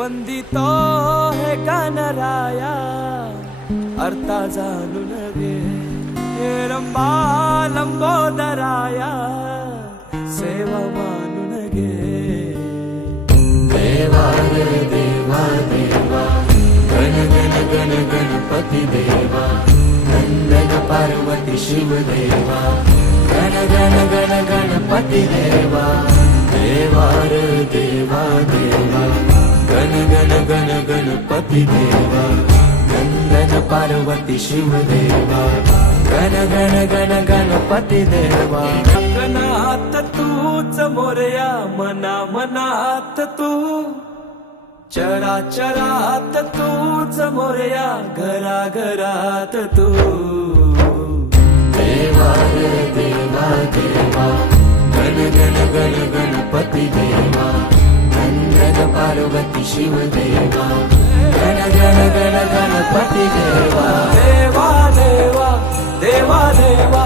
ವಂದಿತೋ ಹೇ ಗಣರಾಯ ಅರ್ಥ ಜಾನು ನಗೆ ರಂಬಾ ಲಂಬೋದರಾಯ ಸೇವಾ ಮಾನು ನಗೆ ದೇವಾ ದೇವಾ ದೇವಾ ಗಣ ಗಣ ಗಣ ಗಣಪತಿ ದೇವಾ ನಂದನ ಪಾರ್ವತಿ ಶಿವ ದೇವಾ ಗಣ ಗಣ ಗಣ ಗಣಪತಿ ದೇವಾ ದೇವಾ ದೇವಾ ದೇವಾ ಗಣ ಗಣ ಗಣ ಗಣಪತಿ ದೇವಾ ನಂದನ ಪಾರ್ವತಿ ಶಿವ ದೇವಾ गण गण गण गणपती देवा गगनात तूच मोरया मना मनात तू चराचरात तूच मोरया घरा घरात तू देवा देवा देवा गण गण गण गणपती देवा नंदन पार्वती शिव देवा गण गण गण गणपती देवा देवा देवा देवा देवा